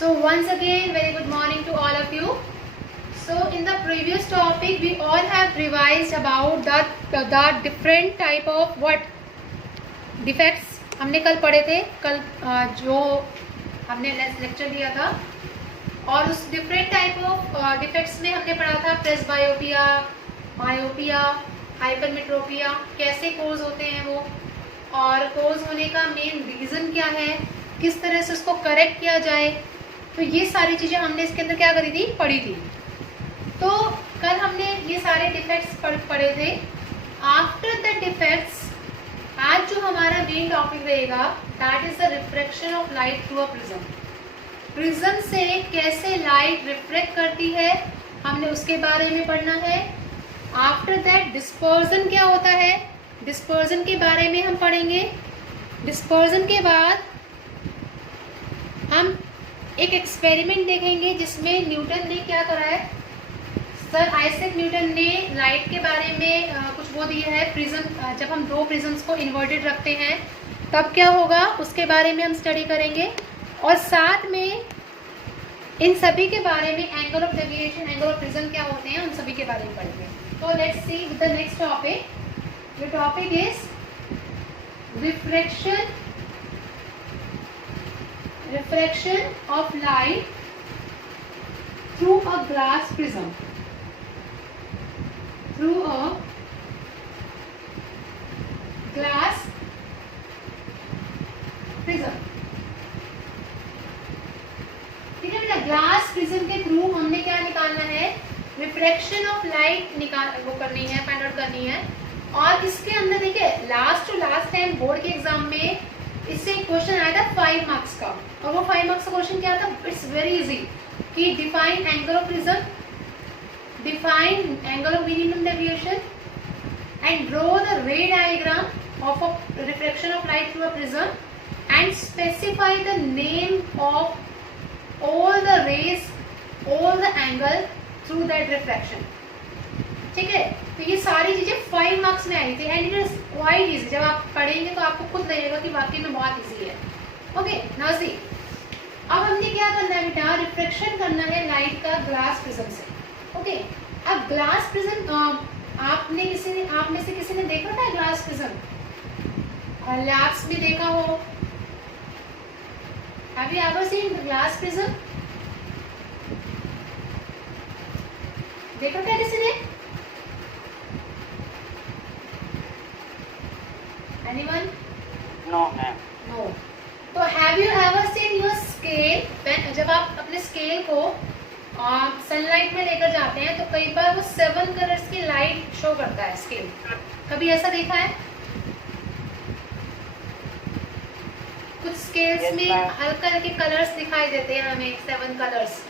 So once again, very good morning to all of you. So in the previous topic, we all have revised about the different type of what defects हमने कल पढ़े थे, कल जो हमने lecture दिया था, और उस डिफरेंट टाइप ऑफ डिफेक्ट्स में हमने पढ़ा था प्रेसबायोपिया, मायोपिया, हाइपरमेट्रोपिया, कैसे कोज होते हैं वो, और कोज होने का मेन रीज़न क्या है, किस तरह से उसको करेक्ट किया जाए। तो ये सारी चीज़ें हमने इसके अंदर क्या करी थी, पढ़ी थी। तो कल हमने ये सारे डिफेक्ट्स पढ़े थे। आफ्टर द डिफेक्ट्स आज जो हमारा मेन टॉपिक रहेगा that is the refraction of light through a prism. Prism से कैसे लाइट रिफ्रैक्ट करती है हमने उसके बारे में पढ़ना है। आफ्टर दैट डिस्पर्जन क्या होता है, डिस्पर्जन के बारे में हम पढ़ेंगे। डिस्पर्जन के बाद हम एक एक्सपेरिमेंट देखेंगे जिसमें न्यूटन ने क्या करा है, सर आइजैक न्यूटन ने लाइट के बारे में कुछ वो दिया है। प्रिज्म, जब हम दो प्रिज्म्स को इन्वर्टेड रखते हैं तब क्या होगा उसके बारे में हम स्टडी करेंगे, और साथ में इन सभी के बारे में angle of deviation, angle of prism क्या होते हैं उन सभी के बारे में पढ़ेंगे। तो let's see the next topic. The topic is refraction of light through a glass prism, through a glass prism। ठीक है बेटा, ग्लास प्रिज्म के थ्रू हमने क्या निकालना है, रिफ्रैक्शन ऑफ लाइट वो करनी है, फाइंड आउट करनी है। और इसके अंदर देखिए लास्ट टाइम बोर्ड के एग्जाम में इससे एक क्वेश्चन आया था 5 मार्क्स का, और वो 5 मार्क्स का क्वेश्चन क्या था, इट्स वेरी इजी कि define angle of prism, define angle of minimum deviation and draw the ray diagram of a refraction of light through a prism and specify the name of all the rays, all the angle through that refraction। ठीक है, तो ये सारी चीजें 5 marks में आई थी and it is quite easy. जब आप पढ़ेंगे तो आपको खुद लगेगा कि वाकई में बहुत इजी है। ओके नाउ सी, अब हमने क्या करना है बेटा, रिफ्रैक्शन करना है लाइट का ग्लास प्रिज्म से। ओके, अब ग्लास प्रिज्म आप में से किसी ने देखा था ग्लास प्रिज्म, लैब्स में देखा हो? Have you ever seen glass prism? देखा क्या किसी ने? एनीवन? No ma'am. नो। तो have you ever seen your scale? जब आप अपने स्केल को सनलाइट में लेकर जाते हैं तो कई बार वो 7 कलर्स की लाइट शो करता है स्केल। कभी ऐसा देखा है? कुछ स्केल्स में हल्का हल्के कलर्स दिखाई देते हैं हमें, 7 कलर्स।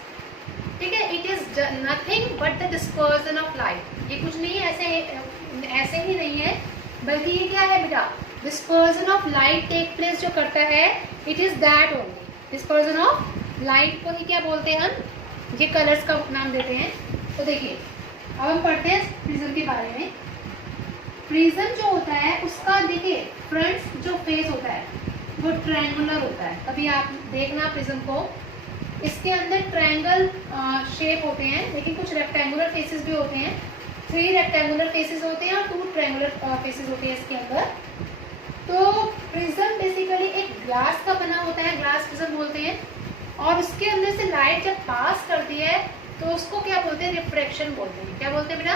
ठीक है, it is nothing but the dispersion of light. ये कुछ नहीं है, ऐसे ही नहीं है, बल्कि ये क्या है बेटा, dispersion of light take place जो करता है, it is that only. Dispersion of light को ही क्या बोलते हैं हम, ये कलर्स का नाम देते हैं। तो देखिए अब हम पढ़ते हैं प्रिज्म के बारे में। प्रिज्म जो होता है उसका देखिए फ्रंट जो फेस होता है वो ट्रायंगुलर होता है। कभी आप देखना प्रिज्म को, इसके अंदर ट्रायंगल शेप होते हैं, लेकिन कुछ रेक्टेंगुलर फेसेस भी होते हैं। 3 रेक्टेंगुलर फेसेस होते हैं और 2 ट्रायंगुलर फेसेस होते हैं इसके अंदर। तो प्रिज्म बेसिकली एक ग्लास का बना होता है, ग्लास प्रिज्म बोलते हैं, और उसके अंदर से लाइट जब पास करती है तो उसको क्या बोलते हैं, रिफ्रैक्शन बोलते हैं। क्या बोलते हैं बेटा,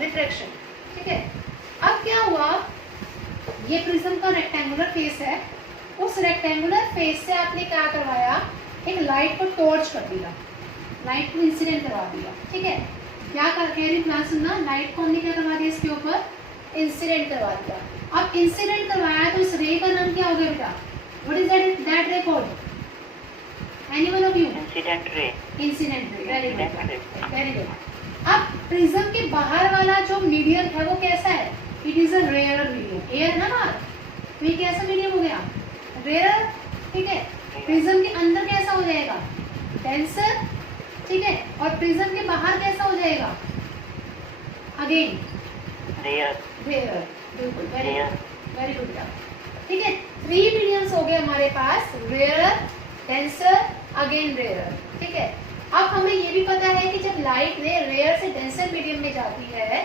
रिफ्रैक्शन। ठीक है, अब क्या हुआ, ये प्रिज्म का रेक्टेंगुलर फेस है, उस रेक्टेंगुलर फेस से आपने क्या करवाया, एक लाइट को टॉर्च कर दिया, लाइट को इंसिडेंट करवा दिया। ठीक है, क्या कर कह रही क्लास सुनना, लाइट को हमने क्या करवा दिया, इसके ऊपर इंसिडेंट करवा दिया। अब इंसिडेंट करवाया तो इस रे का नाम क्या हो गया बेटा, what is that ray called? Anyone of you? Incident ray. Incident ray, very good, very good. अब प्रिज्म के बाहर वाला जो मीडियम है वो कैसा है, it is a rare medium. Air है ना बाहर, तो ये कैसा मीडियम हो गया, रेयर। ठीक है, प्रिज्म के अंदर कैसा हो जाएगा, डेंसर। ठीक है, और प्रिज्म के बाहर कैसा हो जाएगा, अगेन रेयर। रेयर, बिल्कुल, वेरी गुड। ठीक है, 3 मीडियम्स हो गए हमारे पास, रेयर, डेंसर, अगेन रेयर, ठीक है। अब हमें ये भी पता है कि जब लाइट रे रेयर से डेंसर मीडियम में जाती है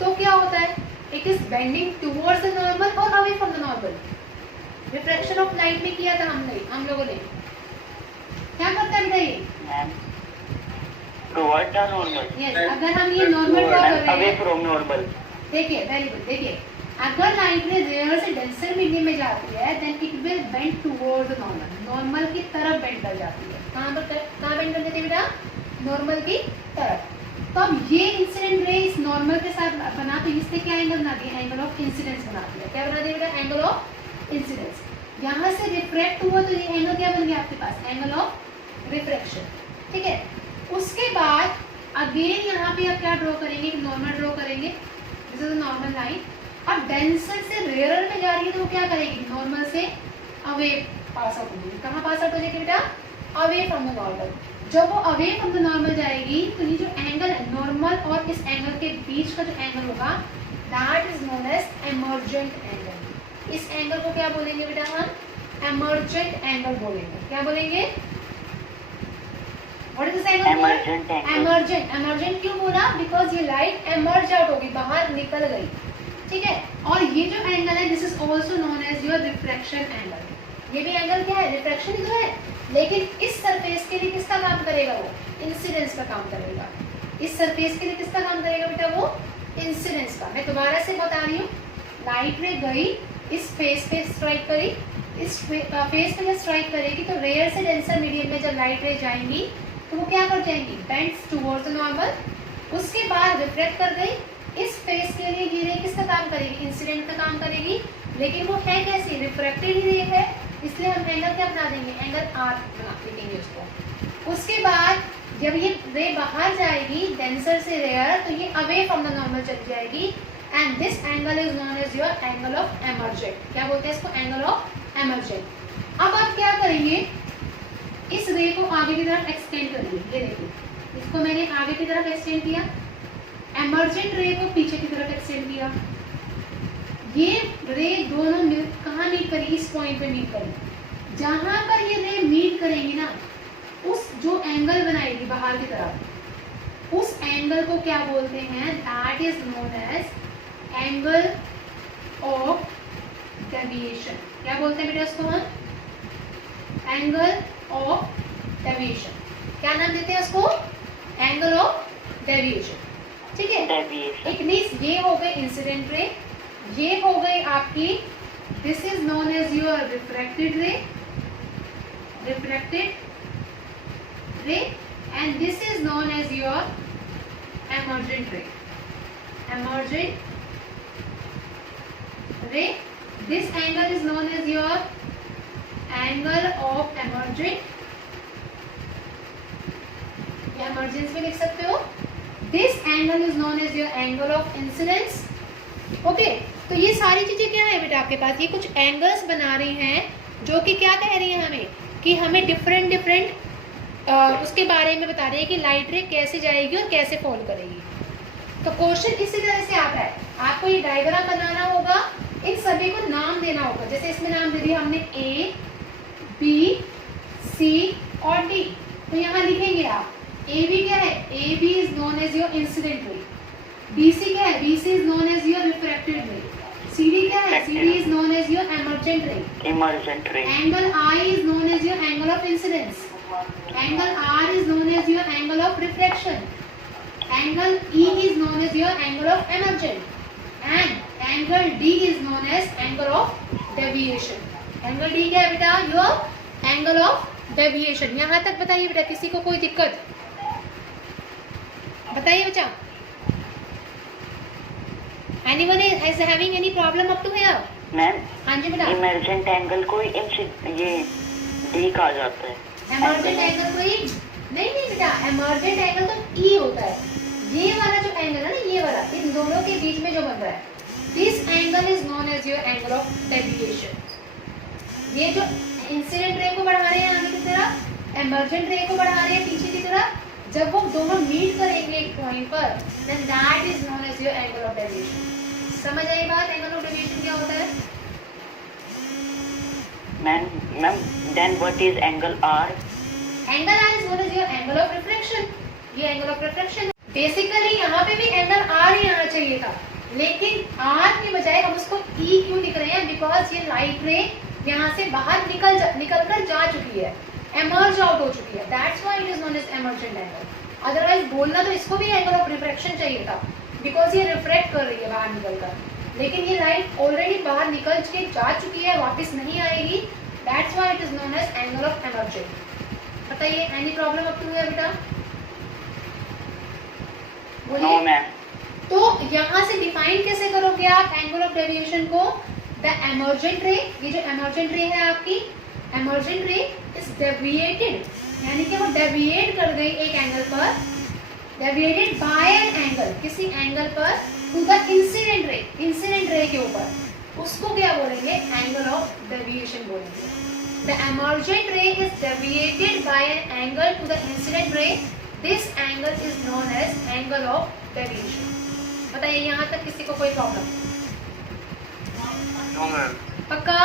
तो क्या होता है, it is bending towards the normal और away from the normal. Refraction of light में किया था हम लोगों ने, क्या करता है बेटा ये? Ma'am toward the normal. Yes, अगर हम ये नॉर्मल ड्रॉ कर रहे अवे हैं, फ्रॉम नॉर्मल। देखिए वेरी गुड, देखिए अगर लाइट रे रेयर से डेंसर मीडियम में जाती है then it will bend towards the normal, normal की तरफ बेंड कर जाती है। कहाँ बेंड कर जाती है बेटा? नॉर्मल की तरफ। तो अब ये इंसिडेंट रे इस नॉर्मल के साथ बना, तो इससे क्या एंगल बना दिया? एंगल ऑफ इंसिडेंस बना दिया। क्या बना दिया बेटा? Angle of incidence. यहाँ से रिफ्रैक्ट हुआ तो ये एंगल क्या बन गया आपके पास? एंगल ऑफ रिफ्रैक्शन, ठीक है। उसके बाद अगेन यहाँ पे आप क्या ड्रॉ करेंगे? नॉर्मल ड्रॉ करेंगे, दिस इज नॉर्मल लाइन। अब डेंसर से रेयरर में जा रही है तो वो क्या करेगी? नॉर्मल से अवे पास आउट होगी। कहाँ पास आउट हो जाएगी बेटा? Away from the normal. जब वो अवे फ्रॉम द नॉर्मल जाएगी तो ये जो एंगल है नॉर्मल और इस एंगल के बीच का जो एंगल होगा that is known as emergent angle. इस एंगल को क्या बोलेंगे बेटा? हम एमर्जेंट एंगल बोलेंगे। क्या बोलेंगे? What is this angle? Emergent angle. Emergent. Emergent क्यों बोला? बिकॉज ये लाइट एमर्ज आउट होगी, बाहर निकल गई, ठीक है। और ये जो एंगल है this is also known as your refraction angle. ये भी एंगल क्या है? रिफ्रैक्शन ही तो है, लेकिन इस सरफेस के लिए किसका काम करेगा? वो इंसिडेंस का काम करेगा। इस सरफेस के लिए किसका काम करेगा बेटा? वो इंसिडेंस का। मैं दोबारा से बता रही हूँ, लाइट रे गई, इस फेस पे स्ट्राइक करी, इस फेस पे जब स्ट्राइक करेगी तो रेयर से डेंसर मीडियम में जब लाइट रे जाएंगी तो वो क्या कर जाएंगी? Bends towards the normal. उसके बाद रिफ्लेक्ट कर गई, इस फेस के लिए ये रे किसका काम करेगी? इंसिडेंट का काम करेगी, लेकिन वो है कैसी? रिफ्रैक्टेड ही रे है, इसलिए हम एंगल क्या बना देंगे? एंगल आर बना देंगे उसको। उसके बाद जब ये रे बाहर जाएगी डेंसर से रेयर तो ये अवे फ्रॉम द नॉर्मल चली जाएगी and this angle is known as your angle of emergent. क्या बोलते हैं इसको? Angle of emergent. अब आप क्या करेंगे? इस रे को आगे की तरफ एक्सटेंड करेंगे। ये देखिए, इसको मैंने आगे की तरफ एक्सटेंड किया, एमर्जेंट रे को पीछे की तरफ एक्सटेंड किया। ये रे दोनों कहाँ मीट करेगी? इस पॉइंट पे मीट करेगी। जहां पर ये रे मीट करेंगी ना, उस जो एंगल बनाएगी बाहर की तरफ, उस एंगल को क्या बोलते हैं? That is known as angle of deviation. क्या बोलते हैं बेटा उसको? हम एंगल ऑफ डेविएशन। क्या नाम देते हैं उसको? एंगल ऑफ डेविएशन, ठीक है। डेविएशन। इट मींस ये हो गई इंसिडेंट रे, ये हो गई आपकी, this is known as your refracted ray, refracted ray, and this is known as your emergent ray, emergent ray. This angle is known as your angle of emergent, या emergence में लिख सकते हो। This angle is known as your angle of incidence. Okay, तो ये सारी चीजें क्या है बेटा आपके पास? ये कुछ एंगल्स बना रही हैं जो कि क्या कह रही है हमें? कि हमें डिफरेंट उसके बारे में बता रही है कि लाइट रे कैसे जाएगी और कैसे फॉल करेगी। तो क्वेश्चन इसी तरह से आता है, आपको ये डायग्राम बनाना होगा, इन सभी को नाम देना होगा। जैसे इसमें नाम दे दिया हमने ए, बी, सी और डी, तो यहाँ लिखेंगे आप ए बी क्या है? A B is known as your incident ray. B C क्या है? B C is known as your refracted ray. C D क्या है? C D is known as your emergent ray. Emergent ray. Angle I is known as your angle of incidence. Angle R is known as your angle of reflection. Angle E is known as your angle of emergent and angle D is known as angle of deviation. Angle D क्या है बेटा? Your angle of deviation. यहाँ तक बताइए बेटा, किसी को कोई दिक्कत? बताइए बच्चा, anyone is having any problem up to here? Ma'am हाँ जी बेटा। इमर्जेंट एंगल को ये डी कहा जाता है। एमर्जेंट एंगल कोई नहीं बेटा, एमर्जेंट एंगल तो ई होता है। ये वाला जो एंगल है ना, ये वाला, इन दोनों के बीच में जो बन रहा है, this angle is known as your angle of deviation. ये जो इंसिडेंट रे को बढ़ा रहे हैं आगे की तरफ, एमर्जेंट रे को बढ़ा रहे हैं पीछे की तरफ, जब वो दोनों मीट करेंगे एक पॉइंट पर, then that is known as your angle of deviation. समझ आई बात? एंगल ऑफ डेविएशन क्या होता है? Ma'am then what is angle R? Angle R is known as your angle of refraction. ये एंगल ऑफ रिफ्रैक्शन बेसिकली यहाँ पे भी एंगल आर ही आना चाहिए था, लेकिन आर के बजाय हम उसको ई क्यों लिख रहे हैं? बिकॉज ये लाइट रे यहाँ से बाहर निकल कर जा चुकी है, एमर्ज आउट हो चुकी है, that's why it is known as emergent angle. Otherwise बोलना तो इसको भी एंगल ऑफ रिफ्रैक्शन चाहिए था, बिकॉज ये रिफ्रैक्ट कर रही है बाहर निकल कर, लेकिन ये लाइट ऑलरेडी बाहर निकल के जा चुकी है, वापस नहीं आएगी, that's why it is known as angle of emergent. बताइए any problem up to here बेटा? No ma'am. तो यहाँ से डिफाइन कैसे करोगे आप एंगल ऑफ डेविएशन को? द एमर्जेंट रे, ये जो एमर्जेंट रे है आपकी, एमर्जेंट रे इज डेविएटेड, यानी कि वो डेविएट कर गई एक एंगल पर, डेविएटेड बाय एन एंगल, किसी एंगल पर, to the incident ray, incident ray के ऊपर, उसको क्या बोलेंगे? एंगल ऑफ डेविएशन बोलेंगे। The emergent ray is deviated by an angle to the incident ray, this angle is known as angle of deviation. बताइए यहाँ तक किसी को कोई प्रॉब्लम? No ma'am. पक्का?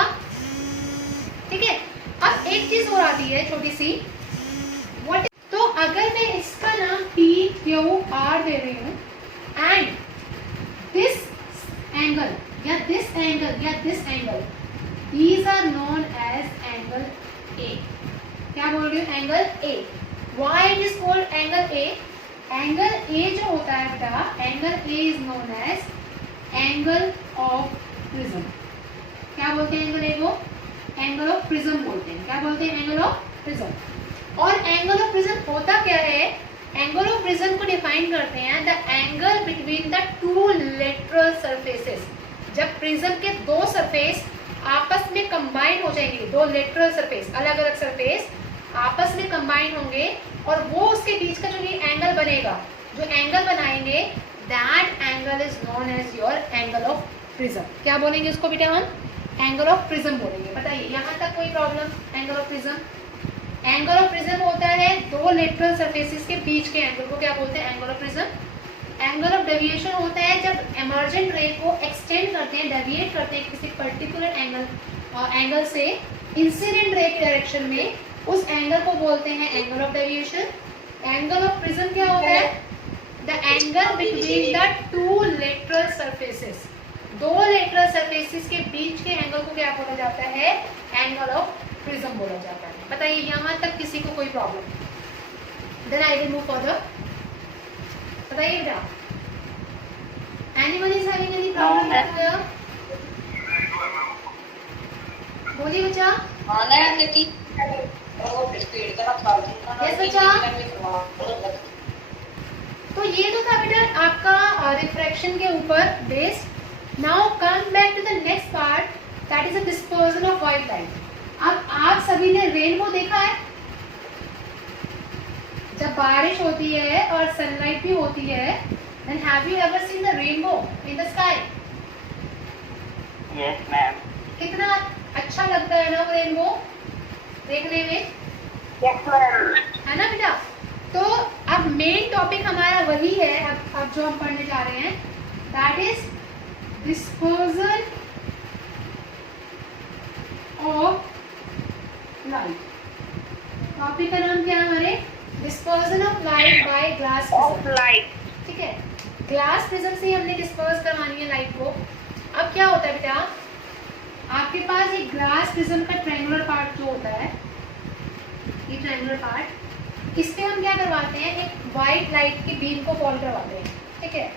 ठीक है। अब एक चीज और आती है छोटी सी, व्हाट, तो अगर मैं इसका नाम P Q R दे रही हूँ एंड दिस एंगल या दिस एंगल या this angle, these are known as angle A। क्या बोल रही हूँ? Angle A। Why it is called angle A? Angle A जो होता है बेटा, angle A is known as angle of prism। क्या बोलते हैं एंगल A को? एंगल ऑफ प्रिज्म बोलते हैं। क्या बोलते हैं? Angle of prism. और एंगल ऑफ प्रिज्म होता क्या है? एंगल ऑफ प्रिज्म को डिफाइन करते हैं the angle between the two lateral surfaces. जब प्रिज्म के दो सरफेस आपस में कंबाइन हो जाएंगे, दो लेटरल सरफेस, अलग अलग सरफेस आपस में कंबाइन होंगे, और वो उसके बीच का जो ये एंगल बनेगा, जो एंगल बनाएंगे, that angle is known as your angle of prism. क्या बोलेंगे उसको बेटा हम? एंगल ऑफ प्रिज्म बोलेंगे। बताइए यहाँ तक कोई problem? Angle of prism, angle of prism होता है दो लेटरल सरफेसेस के बीच के एंगल को क्या बोलते हैं? Angle of prism. Angle of deviation होता है जब एमर्जेंट रे को एक्सटेंड करते हैं, डेविएट करते हैं किसी पर्टिकुलर एंगल से इंसिडेंट रे के डायरेक्शन में, उस एंगल को बोलते हैं angle of deviation. Angle of prism क्या होता है? The angle between the two lateral surfaces, दो लेटरल सरफेसेस के बीच के एंगल को क्या बोला जाता है? एंगल ऑफ प्रिज्म बोला जाता है। बताइए यहाँ तक किसी को कोई problem? Then I will move further. बताइए बेटा, anyone is having any problem? बोलिए बच्चा। यस बच्चा। तो ये तो था बेटा आपका रिफ्रैक्शन के ऊपर based. Now come back to the next part, that is the dispersion of white light. अब आप सभी ने रेनबो देखा है? जब बारिश होती है और सनलाइट भी होती है, then have you ever seen the rainbow in the sky? Yes ma'am. कितना अच्छा लगता है ना वो रेनबो देखने में? Yes ma'am. है ना बेटा? तो अब मेन टॉपिक हमारा वही है, अब जो हम पढ़ने जा रहे हैं, that is dispersion of light. Topic का नाम क्या है हमारे? Dispersion of light by glass prism. ठीक है, ग्लास प्रिज्म से हमने डिस्पर्स करवानी है लाइट को। अब क्या होता है बेटा, आपके पास एक ग्लास प्रिज्म का ट्रायंगुलर पार्ट जो होता है, ये ट्रायंगुलर पार्ट, इस पे हम क्या करवाते हैं? एक वाइट लाइट की बीम को फॉल करवाते हैं। ठीक है,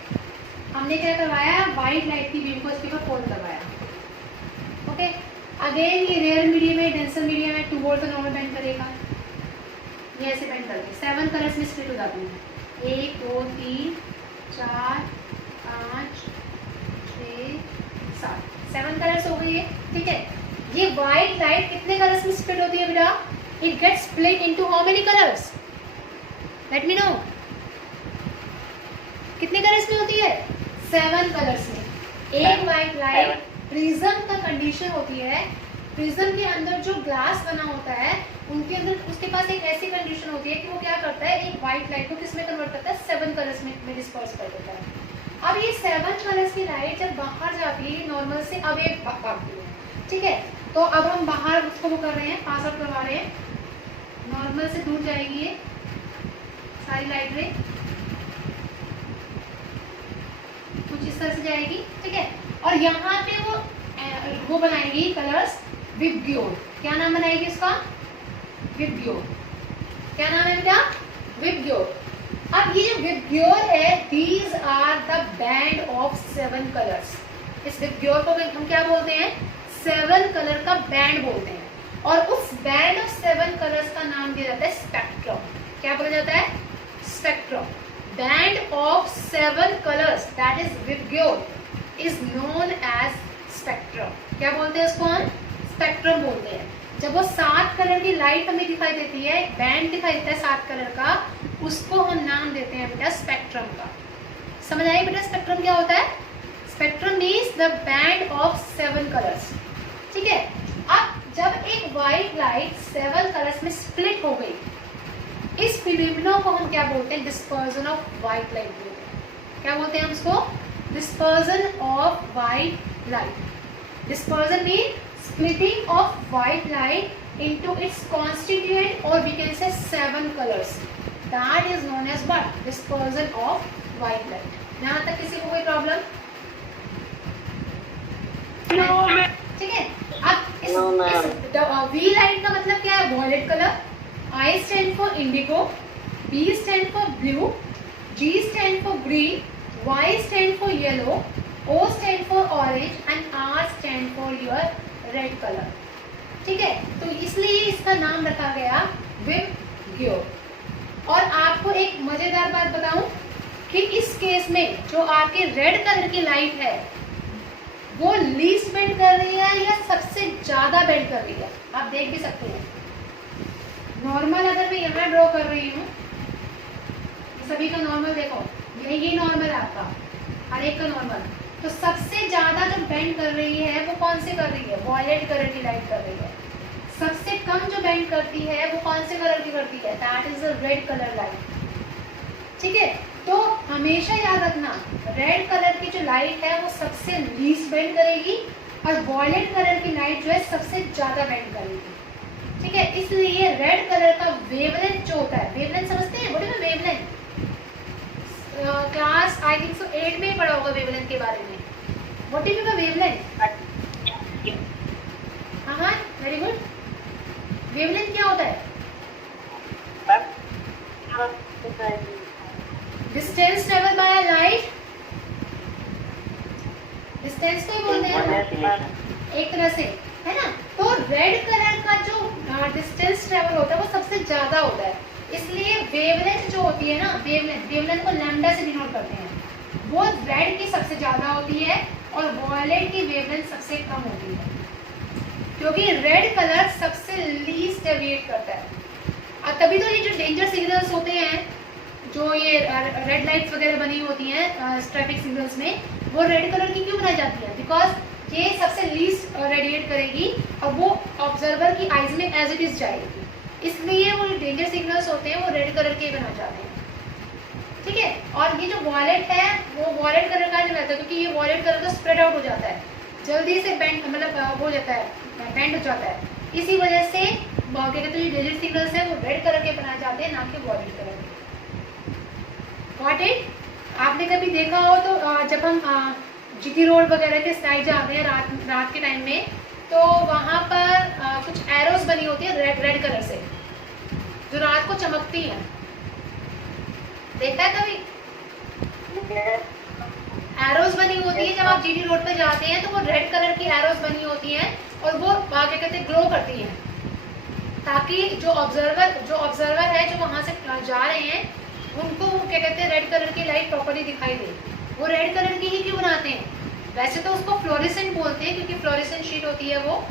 हमने क्या करवाया? वाइट लाइट की बीम को इसके ऊपर फॉल करवाया। ओके, अगेन ये रेयर मीडियम है, डेंसर मीडियम है, 2 वोल्ट का नॉर्मल बेंड करेगा, ये ऐसे बेंड करके 7 कलर्स में स्प्लिट हो जाती है। 1 2 3 4 5 6 7 7 कलर्स हो गई है। ठीक है, ये वाइट लाइट कितने कलर्स में स्प्लिट होती है बेटा? It gets split into how many colours? Let me know. कितने कलर्स में होती है? 7 कलर्स में। एक वाइट लाइट प्रिज्म का कंडीशन होती है, प्रिज्म के अंदर जो ग्लास बना होता है उनके अंदर उसके पास एक ऐसी कंडीशन होती है कि वो क्या करता है? एक वाइट लाइट को किस में कन्वर्ट करता है? 7 कलर्स में डिस्पर्स कर देता है। अब ये 7 कलर्स की लाइट जब बाहर जाती है नॉर्मल से, अब एक भागती है। ठीक है, तो अब हम बाहर उसको वो कर रहे हैं, पास आउट करवा रहे हैं। नॉर्मल से दूर जाएगी ये सारी लाइट रे, कुछ इस तरह से जाएगी, ठीक है। और यहाँ पे वो बनाएगी कलर्स विबग्योर। क्या नाम बनाएगी इसका? विबग्योर। क्या नाम है बेटा? विबग्योर। अब ये जो विबग्योर है, these are the band of 7 colours. इस विबग्योर को हम क्या बोलते हैं? 7 कलर का बैंड बोलते हैं। और उस बैंड ऑफ 7 कलर्स का नाम दिया जाता है स्पेक्ट्रम। क्या बोला जाता है? Spectrum. Band of 7 colours, that is VIBGYOR, is known as spectrum. क्या बोलते हैं इसको हम? स्पेक्ट्रम बोलते हैं। जब वो 7 कलर की लाइट हमें दिखाई देती है, एक बैंड दिखाई देता है 7 कलर का, उसको हम नाम देते हैं बेटा स्पेक्ट्रम का। समझ आई बेटा स्पेक्ट्रम क्या होता है? Spectrum means the band of 7 colours, ठीक है। अब जब एक व्हाइट लाइट 7 कलर्स में स्प्लिट हो गई, इस फिनोमेना को हम क्या बोलते हैं? डिस्पर्जन ऑफ व्हाइट लाइट बोलते हैं। क्या बोलते हैं हम इसको? Dispersion of white light. Dispersion mean splitting of white light into its constituent, or we can say 7 colors. That is known as what? Dispersion of white light. यहाँ तक किसी को कोई प्रॉब्लम? ठीक है। अब इस V लाइट का मतलब क्या है? Violet colour. I stand for indigo, B stand for blue, G stand for green, Y stand for yellow, O stand for orange and R stand for your red colour, ठीक है। तो इसलिए इसका नाम रखा गया विबग्योर। और आपको एक मजेदार बात बताऊं कि इस केस में जो आपके रेड कलर की लाइट है, वो लीस्ट बेंड कर रही है या सबसे ज्यादा बेंड कर रही है? आप देख भी सकते हैं। नॉर्मल अगर मैं यहाँ ड्रॉ कर रही हूँ, सभी का नॉर्मल देखो, यही नॉर्मल है आपका, हर एक का नॉर्मल। तो सबसे ज्यादा जो बेंड कर रही है वो कौन से कर रही है? वॉयलेट कलर की लाइट कर रही है। सबसे कम जो बेंड करती है वो कौन से कलर की करती है? That is the red colour light, ठीक है। तो हमेशा याद रखना, रेड कलर की जो लाइट है वो सबसे लीस्ट बेंड करेगी और वॉयलेट कलर की लाइट जो है सबसे ज्यादा बेंड करेगी, ठीक है। इसलिए रेड कलर का वेवलेंथ जो होता है, वेवलेंथ समझते हैं? बोले ना wavelength, class I think so 8 में ही पढ़ा होगा वेवलेंथ के बारे में। What is the wavelength? हाँ, वेरी गुड। वेवलेंथ क्या होता है? Distance travel by light, distance को ही बोलते हैं एक तरह से, है ना। तो रेड कलर का जो डिस्टेंस ट्रेवल होता है वो सबसे ज्यादा होता है। इसलिए वेवलेंथ जो होती है ना, वेवलेंथ को लैम्डा से डिनोट करते हैं, वो रेड की सबसे ज्यादा होती है और वॉयलेट की वेवलेंथ सबसे कम होती है, क्योंकि रेड कलर सबसे लीस्ट डेविएट करता है। और तभी तो ये जो डेंजर सिग्नल्स होते हैं, जो ये रेड लाइट्स वगैरह बनी होती हैं ट्रैफिक सिग्नल्स में, वो रेड कलर की क्यों बनाई जाती है? बिकॉज ये सबसे लीस्ट रेडिएट करेगी और वो ऑब्जर्वर की आइज में एज इट इज जाएगी। इसलिए वो डेंजर सिग्नल्स होते हैं वो रेड कलर के बनाए जाते हैं, ठीक है। और ये जो वॉयलेट है वो वॉयलेट कलर का नहीं रहता, क्योंकि ये वॉयलेट कलर तो स्प्रेड आउट हो जाता है, जल्दी से बेंड मतलब हो जाता है, बेंड हो जाता है। इसी वजह से क्या कहते हैं, डेंजर सिग्नल्स है वो रेड कलर के बनाए जाते हैं, ना कि वॉयलेट कलर के। Got it? आपने कभी देखा हो तो जब हम जीटी रोड वगैरह के साइड जाते हैं रात के टाइम में, तो वहाँ पर कुछ एरोस बनी होती है रेड कलर से, जो रात को चमकती हैं। देखा है कभी? एरोस बनी होती है जब आप जीटी रोड पे जाते हैं, तो वो रेड कलर की एरोस बनी होती हैं और वो क्या कहते हैं, ग्लो करती हैं, ताकि जो ऑब्जर्वर है जो वहाँ से जा रहे हैं, उनको वो क्या कहते हैं, रेड कलर की लाइट प्रॉपर्ली दिखाई दे। वो रेड कलर की ही क्यों बनाते हैं? वैसे तो उसको फ्लोरेसेंट बोलते हैं, क्योंकि फ्लोरेसेंट शीट होती है वो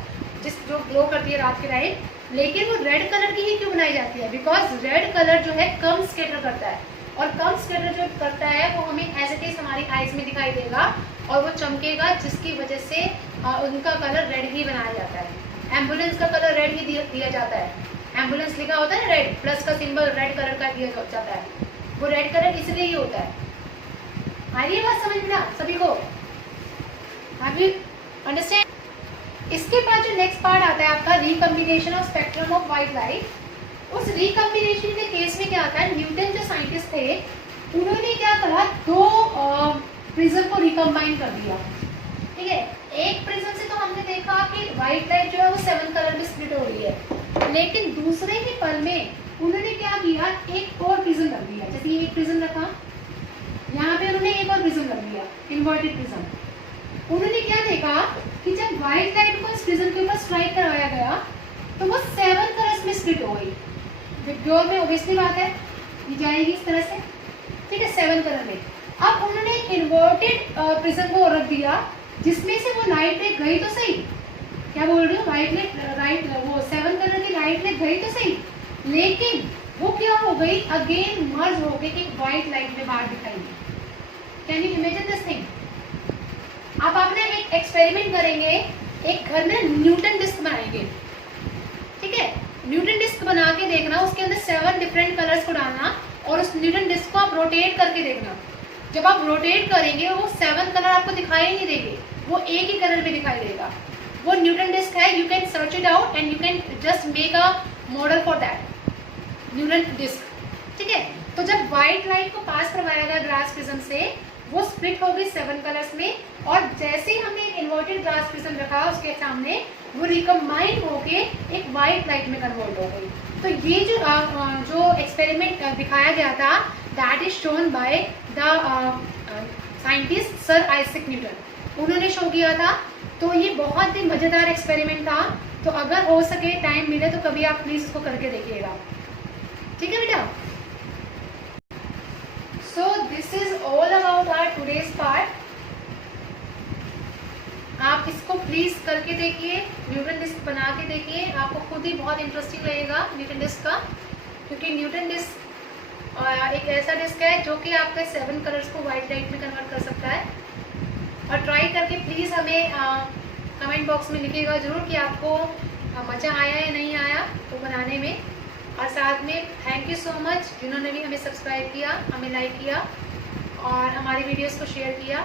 जो ग्लो करती है रात की लाइट, लेकिन वो रेड कलर की ही क्यों बनाई जाती है? बिकॉज रेड कलर जो है कम स्कैटर करता है, और कम स्कैटर जो करता है वो हमें एज इट इज हमारी आइज में दिखाई देगा और वो चमकेगा, जिसकी वजह से उनका कलर रेड ही बनाया जाता है। एम्बुलेंस का कलर रेड ही दिया जाता है, एम्बुलेंस लिखा होता है रेड, प्लस का सिंबल रेड कलर का दिया जाता है, वो रेड कलर इसलिए ही होता है। आ रही है बात समझ में सभी को? अभी अंडरस्टैंड? इसके बाद जो नेक्स्ट पार्ट आता है आपका recombination of spectrum of white light. उस रिकम्बिनेशन के केस में क्या आता है, न्यूटन जो साइंटिस्ट थे उन्होंने क्या करा, दो प्रिज्म को रिकम्बाइन कर दिया। ठीक है, एक प्रिज्म से तो हमने देखा कि व्हाइट लाइट जो है वो 7 कलर में स्प्लिट हो रही है, लेकिन दूसरे ही पल में उन्होंने क्या किया, एक और प्रिज्म रख दिया। जैसे ये एक प्रिज्म रखा, यहाँ पे उन्होंने एक और प्रिज्म रख दिया, इन्वर्टेड प्रिज्म। उन्होंने क्या देखा कि जब व्हाइट लाइट को इस प्रिज्म के ऊपर स्ट्राइक करवाया गया तो वो 7 कलर्स में स्प्लिट हो गई। विड्योर में ऑब्वियसली बात है ये जाएगी इस तरह से, ठीक है, 7 कलर में। अब उन्होंने इन्वर्टेड प्रिज्म को रख दिया जिसमें से वो लाइट रे गई तो सही, क्या बोल रही हूँ, वाइट लाइट वो 7 कलर की लाइट रे गई तो सही, लेकिन वो क्या हो गई, अगेन मर्ज हो गई, एक व्हाइट लाइट में बाहर दिखाई दी। Can you imagine this thing? अब आपने एक एक्सपेरिमेंट करेंगे, एक घर में न्यूटन डिस्क बनाएंगे, ठीक है, न्यूटन डिस्क बना के देखना, उसके अंदर 7 डिफरेंट कलर्स को डालना और उस न्यूटन डिस्क को आप रोटेट करके देखना। जब आप रोटेट करेंगे वो 7 कलर आपको दिखाई नहीं देंगे, वो एक ही कलर में दिखाई देगा। वो न्यूटन डिस्क है, you can search it out and you can just make a model for that Newton disc, ठीक है। तो जब व्हाइट लाइट को पास करवाया गया ग्लास प्रिज्म से, वो स्प्लिट हो गई 7 कलर्स में, और जैसे ही हमने एक इन्वर्टेड ग्लास प्रिज्म रखा उसके सामने, वो रिकम्बाइन होके एक व्हाइट लाइट में कन्वर्ट हो गई। तो ये जो एक्सपेरिमेंट दिखाया गया था, that is shown by the scientist sir Isaac Newton, उन्होंने शो किया था। तो ये बहुत ही मज़ेदार एक्सपेरिमेंट था। तो अगर हो सके, टाइम मिले तो कभी आप प्लीज़ इसको करके देखिएगा, ठीक है बेटा। So this is all about our today's part. आप इसको प्लीज करके देखिए, न्यूटन डिस्क बना के देखिए, आपको खुद ही बहुत इंटरेस्टिंग लगेगा न्यूटन डिस्क का, क्योंकि न्यूटन डिस्क एक ऐसा डिस्क है जो कि आपके 7 कलर्स को व्हाइट लाइट में कन्वर्ट कर सकता है। और ट्राई करके प्लीज़ हमें कमेंट बॉक्स में लिखिएगा ज़रूर कि आपको मज़ा आया या नहीं आया तो बनाने में। और साथ में थैंक यू सो मच जिन्होंने भी हमें सब्सक्राइब किया, हमें लाइक किया और हमारी वीडियोस को शेयर किया,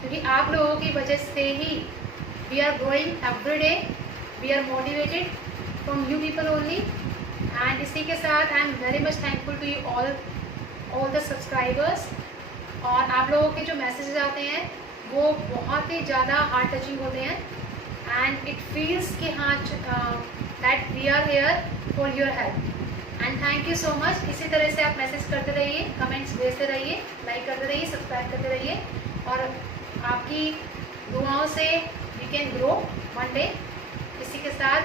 क्योंकि आप लोगों की वजह से ही we are growing every day, we are motivated from you people only. And इसी के साथ I am very much thankful to you all the subscribers. और आप लोगों के जो मैसेजेस आते हैं वो बहुत ही ज़्यादा हार्ट टचिंग होते हैं, एंड इट फील्स कि हाँ that we are here for your help. And thank you so much. इसी तरह से आप मैसेज करते रहिए, कमेंट्स भेजते रहिए, लाइक करते रहिए, सब्सक्राइब करते रहिए, और आपकी दुआओं से we can grow one day. इसी के साथ